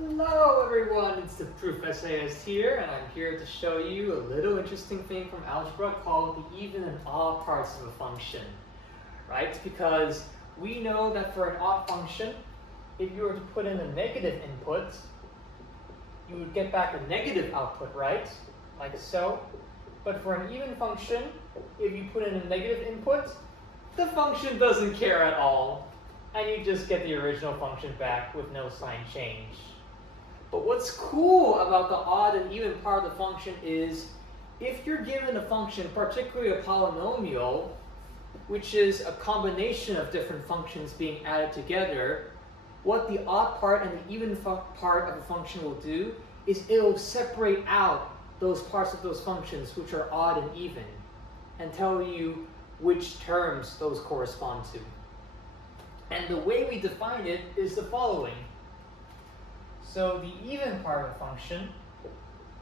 Hello everyone, it's the proof essayist here, and I'm here to show you a little interesting thing from algebra called the even and odd parts of a function. Right? Because we know that for an odd function, if you were to put in a negative input, you would get back a negative output, right? Like so. But for an even function, if you put in a negative input, the function doesn't care at all, and you just get the original function back with no sign change. But what's cool about the odd and even part of the function is if you're given a function, particularly a polynomial, which is a combination of different functions being added together, what the odd part and the even part of a function will do is it will separate out those parts of those functions which are odd and even and tell you which terms those correspond to. And the way we define it is the following. So the even part of a function,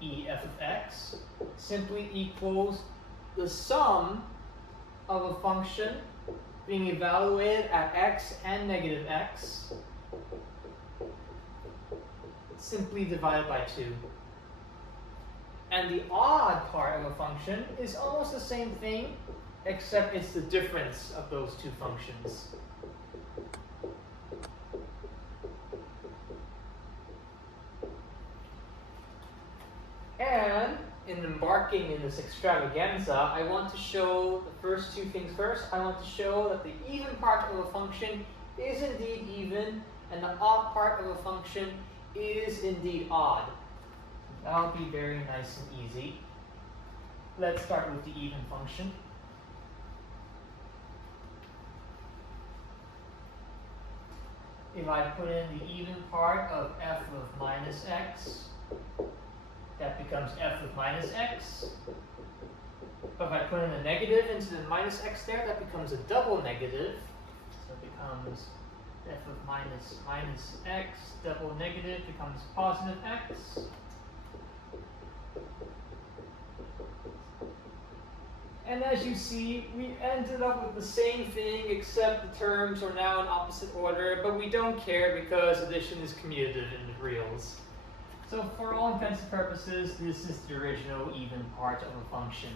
e f of x, simply equals the sum of a function being evaluated at x and negative x, simply divided by 2. And the odd part of a function is almost the same thing, except it's the difference of those two functions. And in embarking in this extravaganza, I want to show the first two things first. I want to show that the even part of a function is indeed even, and the odd part of a function is indeed odd. That'll be very nice and easy. Let's start with the even function. If I put in the even part of f of minus x, that becomes f of minus x. But if I put in a negative into the minus x there, that becomes a double negative. So it becomes f of minus x, double negative becomes positive x. And as you see, we ended up with the same thing, except the terms are now in opposite order, but we don't care because addition is commutative in the reals. So for all intents and purposes, this is the original even part of a function.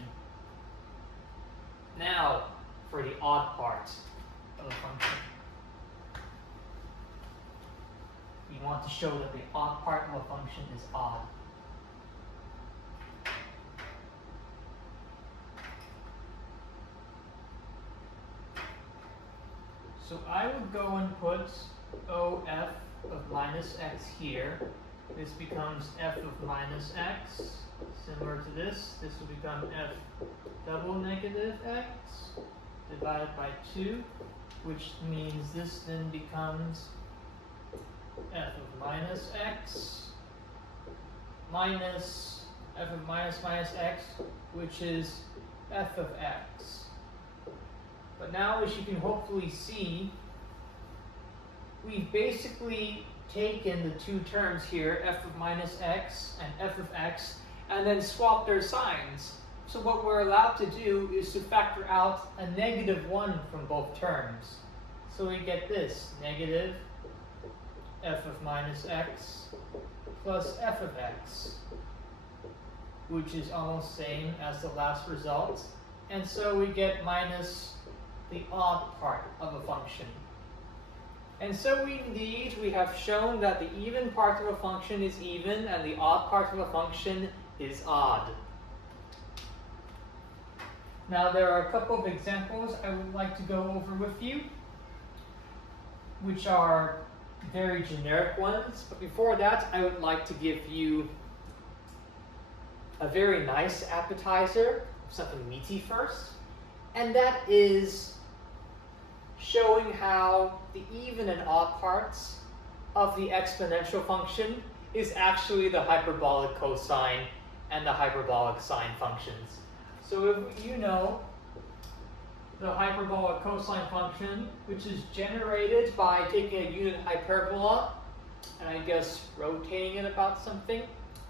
Now, for the odd part of a function. We want to show that the odd part of a function is odd. So I would go and put OF of minus x here. This becomes f of minus x. Similar to this, this will become f double negative x divided by 2, which means this then becomes f of minus x minus f of minus x, which is f of x. But now, as you can hopefully see, we've basically taken the two terms here, f of minus x and f of x, and then swap their signs. So what we're allowed to do is to factor out a negative 1 from both terms. So we get this, negative f of minus x plus f of x, which is almost same as the last result. And so we get minus the odd part of a function. And so indeed, we have shown that the even part of a function is even and the odd part of a function is odd. Now there are a couple of examples I would like to go over with you, which are very generic ones. But before that, I would like to give you a very nice appetizer, something meaty first. And that is showing how the even and odd parts of the exponential function is actually the hyperbolic cosine and the hyperbolic sine functions. So if you know the hyperbolic cosine function, which is generated by taking a unit hyperbola and I guess rotating it about something.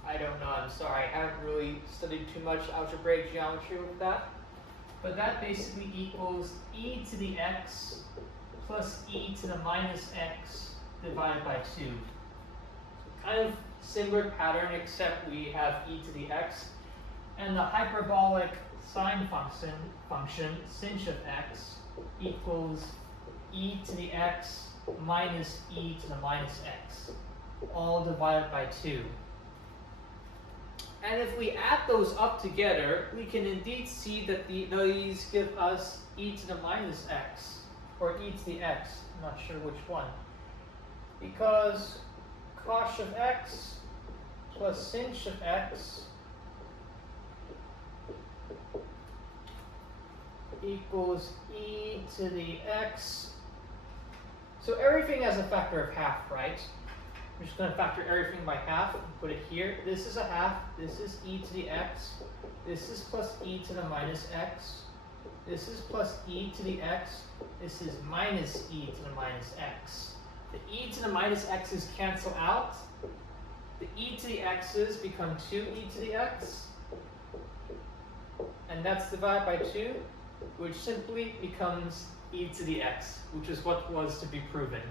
I don't know, I'm sorry, I haven't really studied too much algebraic geometry with that. But that basically equals e to the x plus e to the minus x divided by 2. kind of similar pattern, except we have e to the x, and the hyperbolic sine function sinh of x equals e to the x minus e to the minus x, all divided by 2. And if we add those up together, we can indeed see that these give us e to the minus x, or e to the x, I'm not sure which one. Because cosh of x plus sinh of x equals e to the x. So everything has a factor of half, right? We're just going to factor everything by half and put it here. This is a half. This is e to the x. This is plus e to the minus x. This is plus e to the x. This is minus e to the minus x. The e to the minus x's cancel out. The e to the x's become 2e to the x. And that's divided by 2, which simply becomes e to the x, which is what was to be proven.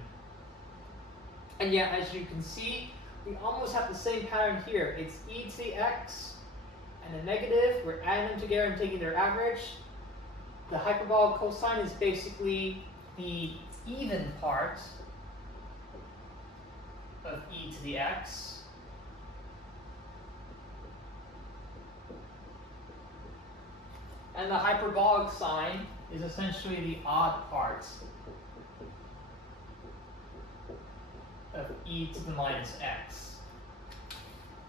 And yeah, as you can see, we almost have the same pattern here. It's e to the x and a negative. We're adding them together and taking their average. The hyperbolic cosine is basically the even part of e to the x. And the hyperbolic sine is essentially the odd part of e to the minus x.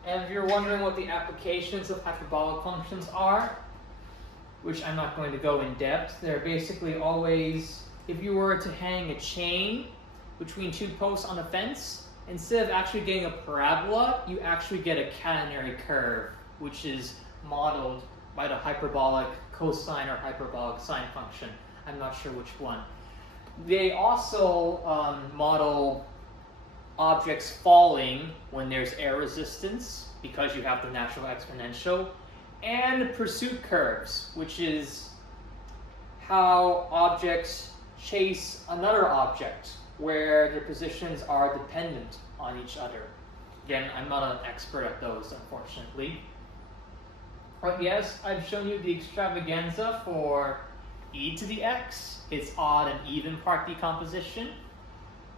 And if you're wondering what the applications of hyperbolic functions are, which I'm not going to go in depth, they're basically always, if you were to hang a chain between two posts on a fence, instead of actually getting a parabola, you actually get a catenary curve, which is modeled by the hyperbolic cosine or hyperbolic sine function. I'm not sure which one. They also model objects falling when there's air resistance, because you have the natural exponential, and pursuit curves, which is how objects chase another object where their positions are dependent on each other. Again, I'm not an expert at those, unfortunately. But yes, I've shown you the extravaganza for e to the x, its odd and even part decomposition.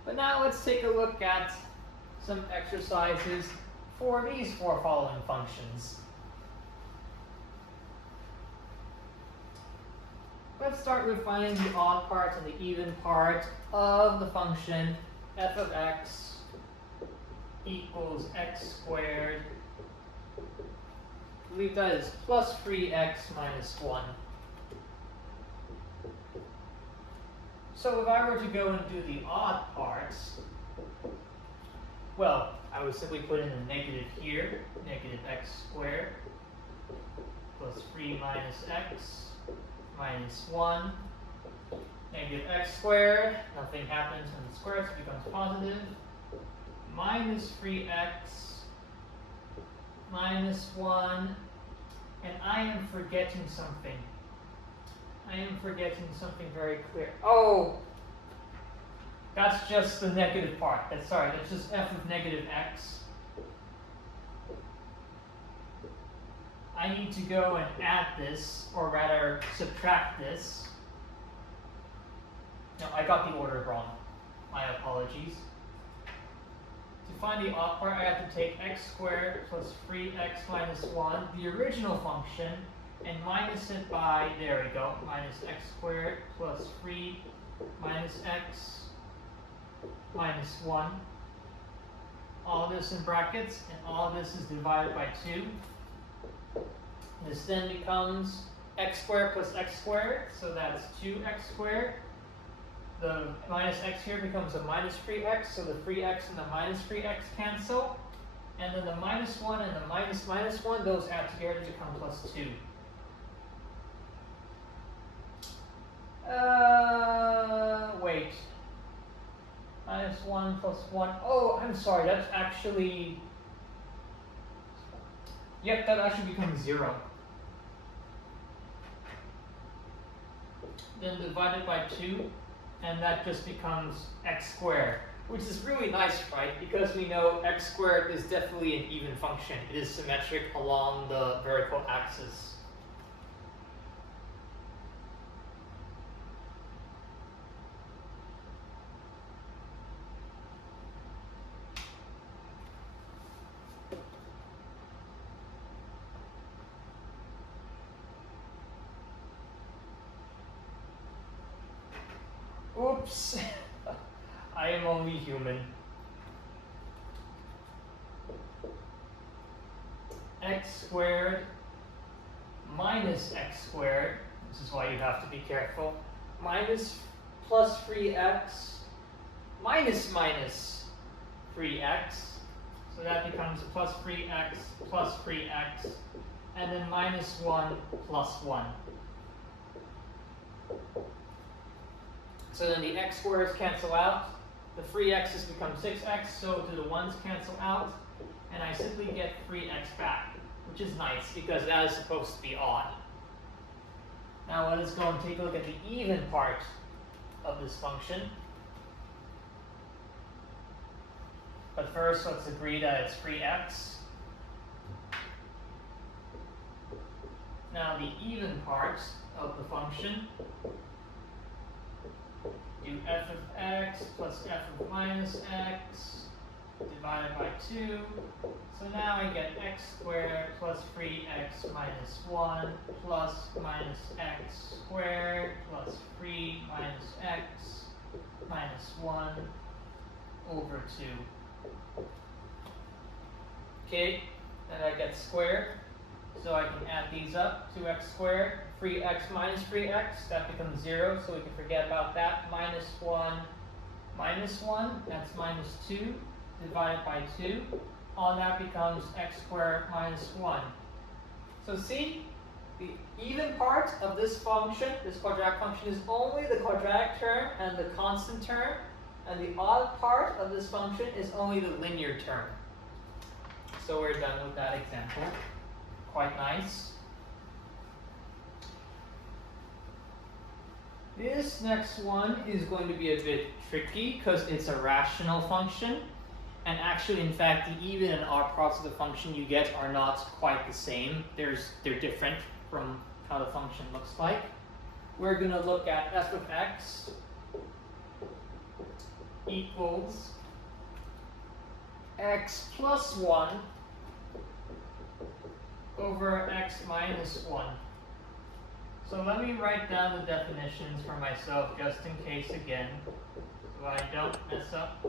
But now let's take a look at some exercises for these four following functions. Let's start with finding the odd part and the even part of the function f of x equals x squared. I believe that is plus 3x minus 1. So if I were to go and do the odd parts, well, I would simply put in a negative here, negative x squared, plus 3 minus x, minus 1, negative x squared, nothing happens when the squares, it becomes positive, minus 3x, minus 1, and I am forgetting something. I am forgetting something very clear. Oh, that's just the negative part. That's just f of negative x. I need to go and add this, or rather subtract this. No, I got the order wrong. My apologies. To find the odd part, I have to take x squared plus 3x minus 1, the original function, and minus it by, there we go, minus x squared plus 3 minus x minus 1. All this in brackets, and all this is divided by 2. This then becomes x squared plus x squared, so that's 2x squared. The minus x here becomes a minus 3x, so the 3x and the minus 3x cancel. And then the minus 1 and the minus 1, those add together to become plus 2. Wait. Minus 1 plus 1. Oh, I'm sorry, that's actually... Yep, that actually becomes 0. Then divided by 2, and that just becomes x squared. which is really nice, right? Because we know x squared is definitely an even function. It is symmetric along the vertical axis. Oops, I am only human. X squared minus x squared, this is why you have to be careful, minus plus 3x minus 3x, so that becomes plus 3x, and then minus 1 plus 1. So then the x squares cancel out, the 3x's become 6x, so do the 1's cancel out, and I simply get 3x back, which is nice because that is supposed to be odd. Now let us go and take a look at the even part of this function. But first, let's agree that it's 3x. Now the even part of the function, do f of x plus f of minus x divided by 2. So now I get x squared plus 3x minus 1 plus minus x squared plus 3 minus x minus 1 over 2. Okay, and I get squared. So I can add these up, 2x squared, 3x minus 3x, that becomes 0, so we can forget about that. Minus 1, that's minus 2, divided by 2. All that becomes x squared minus 1. So see, the even part of this function, this quadratic function, is only the quadratic term and the constant term, and the odd part of this function is only the linear term. So we're done with that example. Quite nice. This next one is going to be a bit tricky because it's a rational function. And actually, in fact, the even and odd parts of the function you get are not quite the same. They're different from how the function looks like. We're going to look at f of x equals x plus 1 over x minus 1. So let me write down the definitions for myself just in case again, so I don't mess up.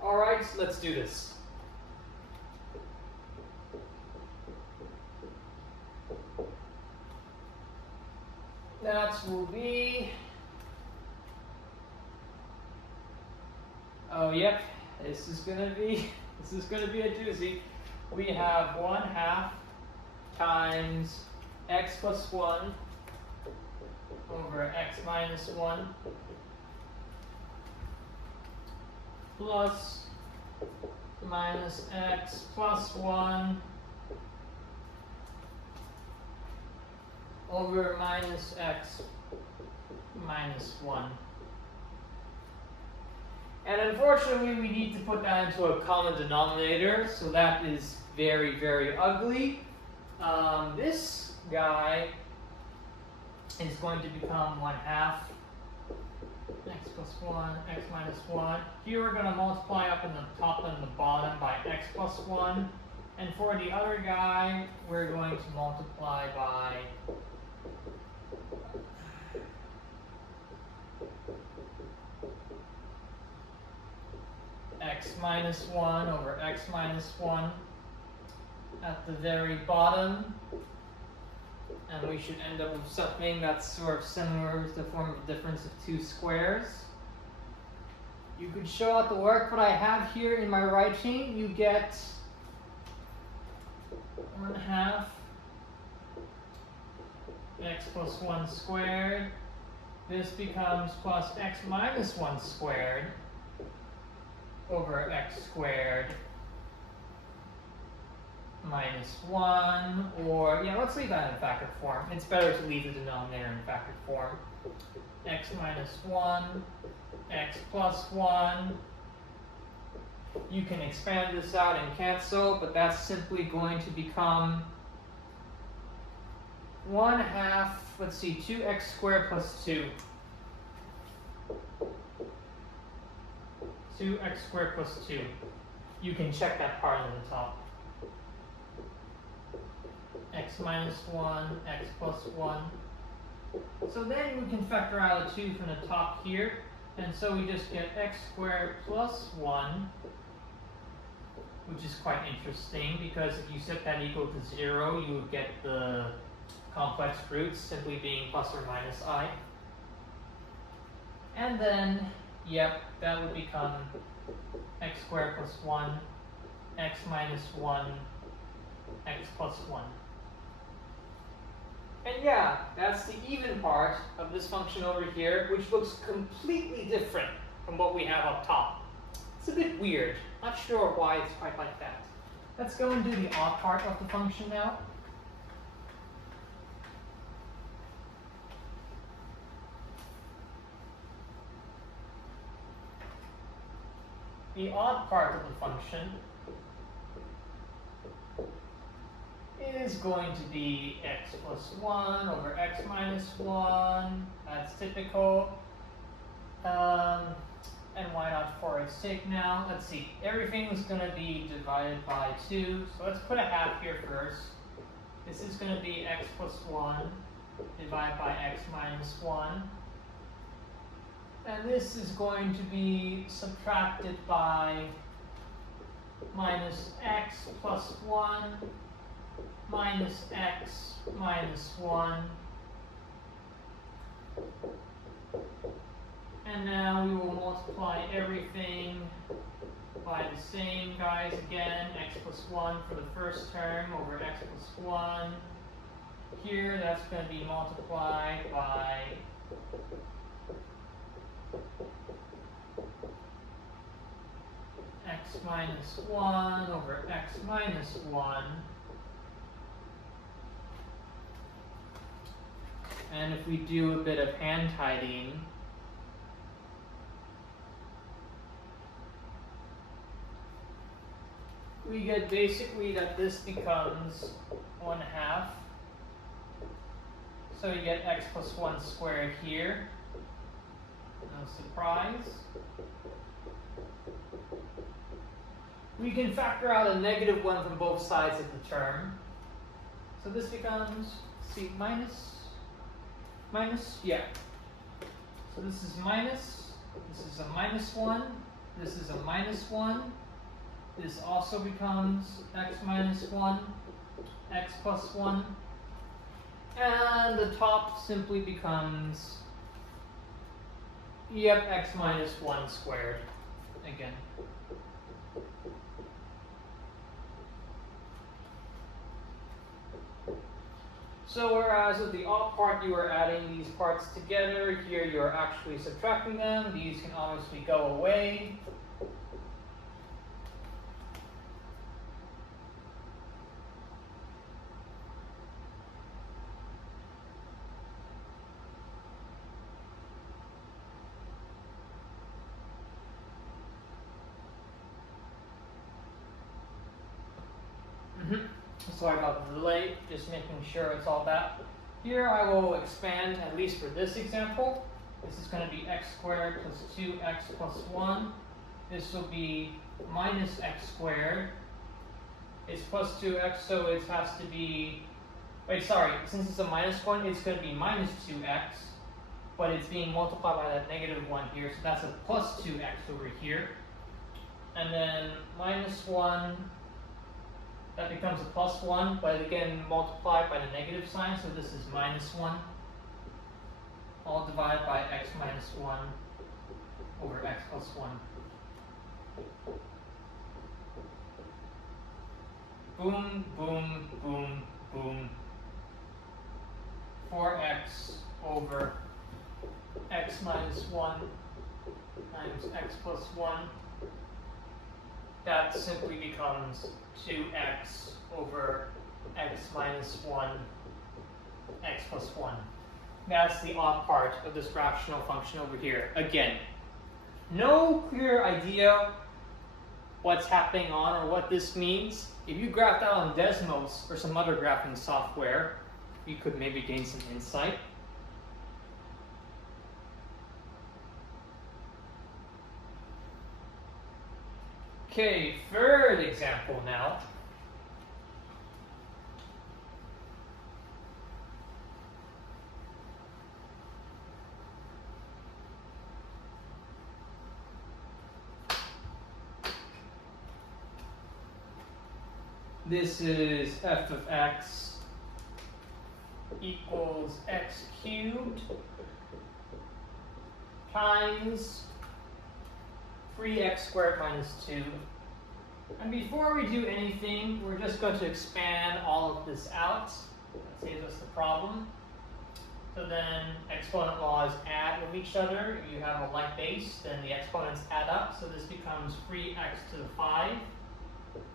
Alright, let's do this. That will be, oh yep, this is gonna be a doozy. We have 1/2 times x plus 1 over x minus 1 plus minus x plus 1 over minus x minus 1. And unfortunately, we need to put that into a common denominator, so that is very, very ugly. This guy is going to become 1/2 x plus 1, x minus 1. Here we're going to multiply up in the top and the bottom by x plus 1. And for the other guy, we're going to multiply by x minus 1 over x minus 1 at the very bottom. And we should end up with something that's sort of similar to the form of difference of 2 squares. You could show out the work, but I have here in my writing, you get 1/2 x plus 1 squared. This becomes plus x minus 1 squared over x squared minus 1, or, yeah, let's leave that in factored form. It's better to leave the denominator in factored form. X minus 1, x plus 1. You can expand this out and cancel, but that's simply going to become 1/2, let's see, 2x squared plus 2. 2x squared plus 2. You can check that part on the top. X minus 1, x plus 1. So then we can factor out a 2 from the top here. And so we just get x squared plus 1, which is quite interesting because if you set that equal to 0, you would get the complex roots simply being plus or minus I. And then, yep, that would become x squared plus 1, x minus 1, x plus 1. And yeah, that's the even part of this function over here, which looks completely different from what we have up top. It's a bit weird. Not sure why it's quite like that. Let's go and do the odd part of the function now. The odd part of the function is going to be x plus 1 over x minus 1. That's typical. And why not for its sake now? Let's see. Everything is going to be divided by 2. So let's put a half here first. This is going to be x plus 1 divided by x minus 1. And this is going to be subtracted by minus x plus 1 minus x minus 1. And now we will multiply everything by the same guys again, x plus 1 for the first term over x plus 1. Here that's going to be multiplied by x minus 1 over x minus 1. And if we do a bit of hand tidying, we get basically that this becomes 1/2. So you get x plus 1 squared here. No surprise. We can factor out a -1 from both sides of the term. So this becomes, see, minus, yeah. So this is minus, this is a -1, this is a -1. This also becomes x minus 1, x plus 1. And the top simply becomes, yep, x minus 1 squared again. So whereas with the odd part you are adding these parts together, here you are actually subtracting them. These can obviously go away. Sorry about the delay, just making sure it's all that. Here I will expand, at least for this example. This is going to be x squared plus 2x plus 1. This will be minus x squared. It's plus 2x, so it has to be, wait, sorry, since it's a -1, it's going to be minus 2x, but it's being multiplied by that -1 here, so that's a plus 2x over here. And then -1, that becomes a +1, but again multiplied by the negative sign, so this is -1. All divided by x minus 1 over x plus 1. Boom, boom, boom, boom. 4x over x minus 1 times x plus 1. that simply becomes 2x over x minus 1, x plus 1. That's the odd part of this rational function over here. Again, no clear idea what's happening on or what this means. If you graph that on Desmos or some other graphing software, you could maybe gain some insight. Okay, third example now. This is f of x equals x cubed times 3x squared minus 2. And before we do anything, we're just going to expand all of this out. That saves us the problem. So then exponent laws add with each other. If you have a like base, then the exponents add up. So this becomes 3x to the 5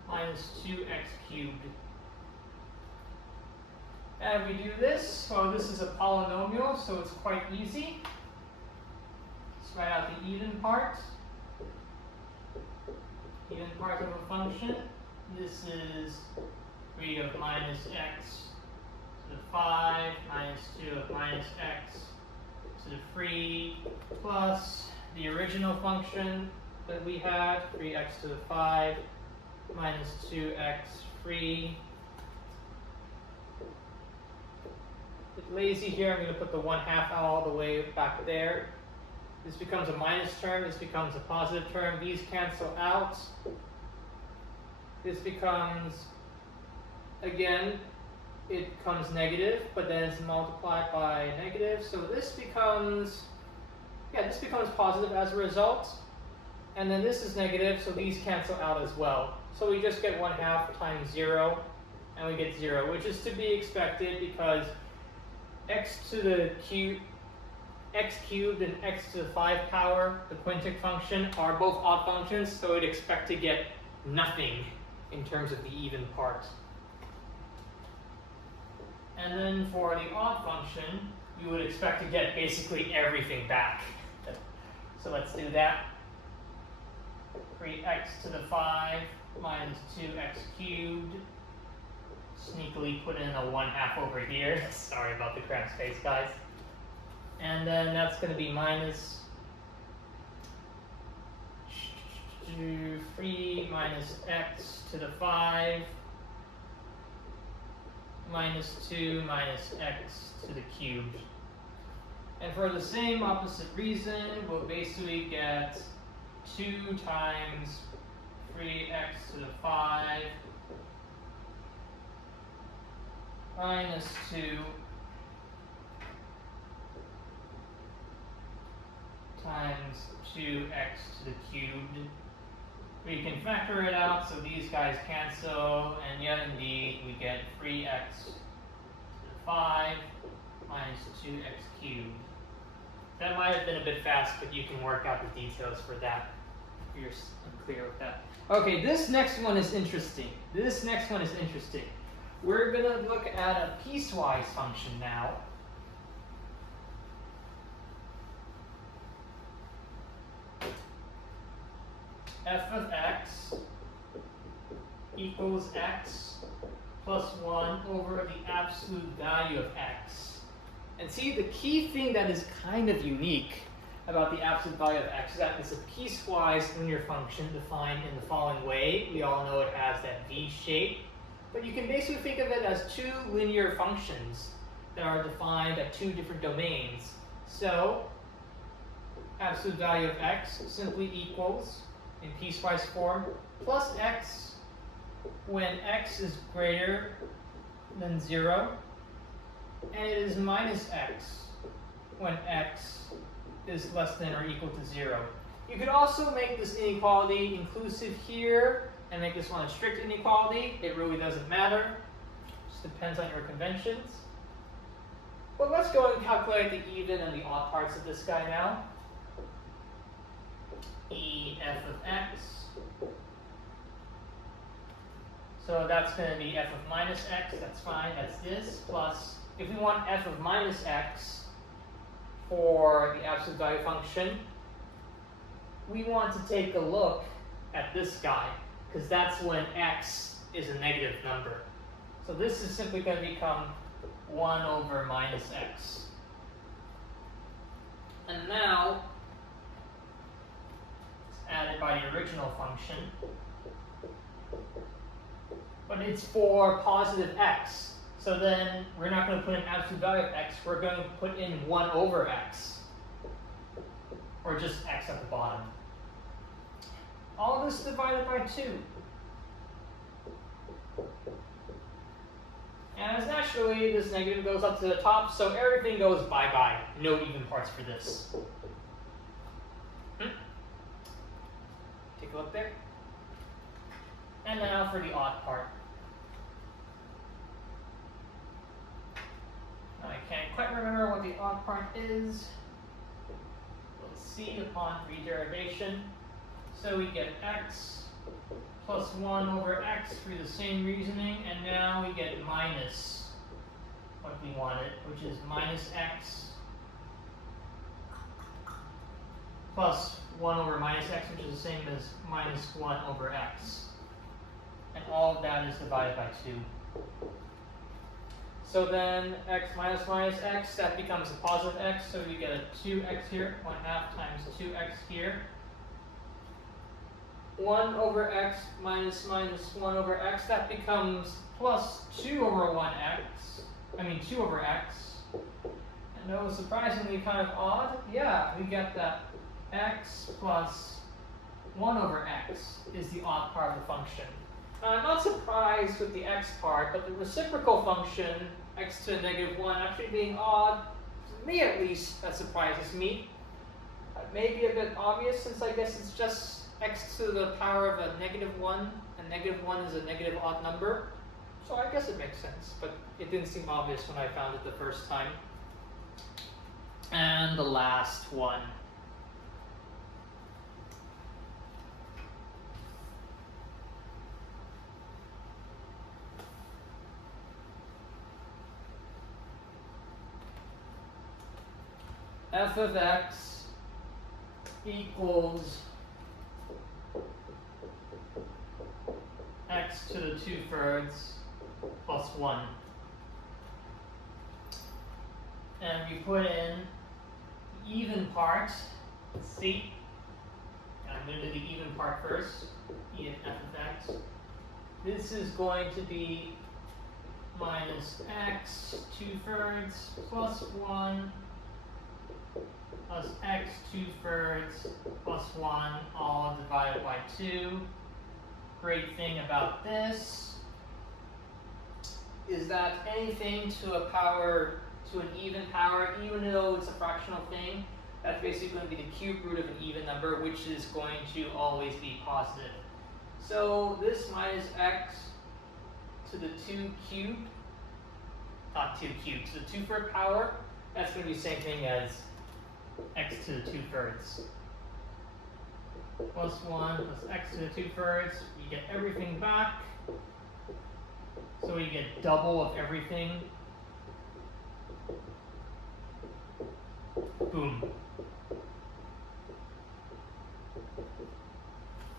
minus 2x cubed. And we do this, well, this is a polynomial, so it's quite easy. Let's write out the even part. Even part of a function. This is 3 of minus x to the 5 minus 2 of minus x to the 3 plus the original function that we had, 3x to the 5 minus 2x 3. It's lazy here, I'm going to put the 1/2 all the way back there. This becomes a minus term, this becomes a positive term, these cancel out. This becomes, again, it becomes negative, but then it's multiplied by negative. So this becomes, this becomes positive as a result. And then this is negative, so these cancel out as well. So we just get 1/2 times 0, and we get 0, which is to be expected because x cubed and x to the 5 power, the quintic function, are both odd functions, so we'd expect to get nothing in terms of the even part. And then for the odd function, you would expect to get basically everything back. So let's do that. 3x to the 5 minus 2x cubed. Sneakily put in a 1/2 over here. Sorry about the cramped space, guys. And then that's going to be minus 3 minus x to the 5 minus 2 minus x to the cubed. And for the same opposite reason, we'll basically get 2 times 3x to the 5 minus 2 times 2x to the cubed. We can factor it out, so these guys cancel, and yet indeed we get 3x to the 5 minus 2x cubed. That might have been a bit fast, but you can work out the details for that if you're unclear with that. Okay, this next one is interesting. We're going to look at a piecewise function now. F of x equals x plus 1 over the absolute value of x. And see, the key thing that is kind of unique about the absolute value of x is that it's a piecewise linear function defined in the following way. We all know it has that V shape, but you can basically think of it as two linear functions that are defined at two different domains. So, absolute value of x simply equals, in piecewise form, plus x when x is greater than 0, and it is minus x when x is less than or equal to 0. You could also make this inequality inclusive here and make this one a strict inequality. It really doesn't matter. It just depends on your conventions. But let's go and calculate the even and the odd parts of this guy now. E f of x So that's going to be f of minus x, that's fine, that's this, plus, if we want f of minus x for the absolute value function, we want to take a look at this guy, because that's when x is a negative number. So this is simply going to become 1 over minus x. And now, it's added by the original function, but it's for positive x. So then we're not going to put in absolute value of x, we're going to put in 1 over x, or just x at the bottom. All this divided by 2. And as naturally, this negative goes up to the top, so everything goes bye-bye. No even parts for this. Take a look there. And now for the odd part. Now I can't quite remember what the odd part is. We'll see upon re-derivation. So we get x plus 1 over x through the same reasoning, and now we get minus what we wanted, which is minus x plus 1 over minus x, which is the same as minus 1 over x. And all of that is divided by 2. So then x minus minus x, that becomes a positive x, so we get a 2x here, 1/2 times 2x here. 1 over x minus minus 1 over x, that becomes plus 2 over 2 over x. And that was surprisingly kind of odd. Yeah, we get that x plus 1 over x is the odd part of the function. I'm not surprised with the x part, but the reciprocal function, x to the negative 1, actually being odd, to me at least, that surprises me. That may be a bit obvious, since I guess it's just x to the power of a negative 1, and negative 1 is a negative odd number. So I guess it makes sense, but it didn't seem obvious when I found it the first time. And the last one. F of x equals x to the 2/3 plus 1. And we put in the even part, c. I'm going to do the even part first, e of f of x. This is going to be minus x 2/3 plus 1 plus x 2/3 plus 1, all divided by 2. Great thing about this is that anything to a power, to an even power, even though it's a fractional thing, that's basically going to be the cube root of an even number, which is going to always be positive. So this minus x to the 2 cubed, not 2 cubed, to the 2/3 power, that's going to be the same thing as x to the 2/3. Plus 1 plus x to the 2/3, you get everything back. So we get double of everything. Boom.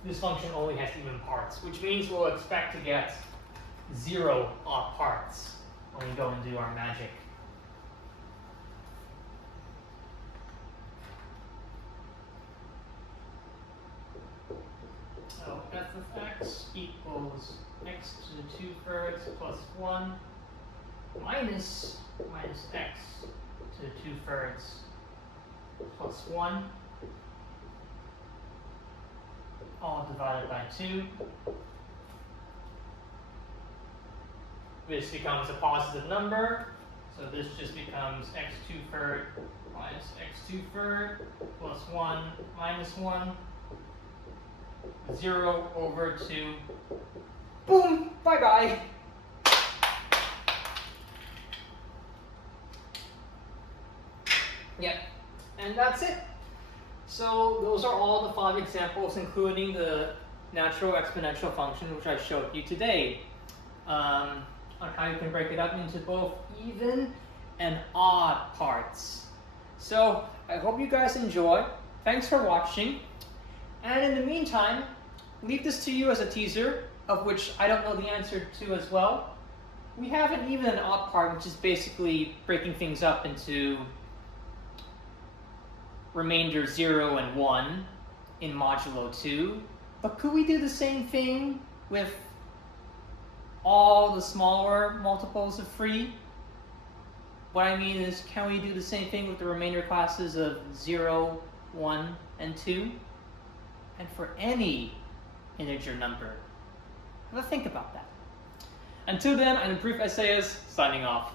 This function only has even parts, which means we'll expect to get 0 odd parts when we go and do our magic. So f of x equals x to the 2/3 plus 1 minus x to the 2/3 plus 1, all divided by 2. This becomes a positive number, so this just becomes x 2/3 minus x 2/3 plus 1 minus 1. 0 over 2. Boom! Bye-bye! Yep, and that's it. So those are all the 5 examples, including the natural exponential function which I showed you today. on how you can break it up into both even and odd parts. So I hope you guys enjoy. Thanks for watching. And in the meantime, leave this to you as a teaser, of which I don't know the answer to as well. We have an even and odd part, which is basically breaking things up into remainder 0 and 1 in modulo 2. But could we do the same thing with all the smaller multiples of 3? What I mean is, can we do the same thing with the remainder classes of 0, 1, and 2? And for any integer number. Have a think about that. Until then, I'm the Proof Essayist, signing off.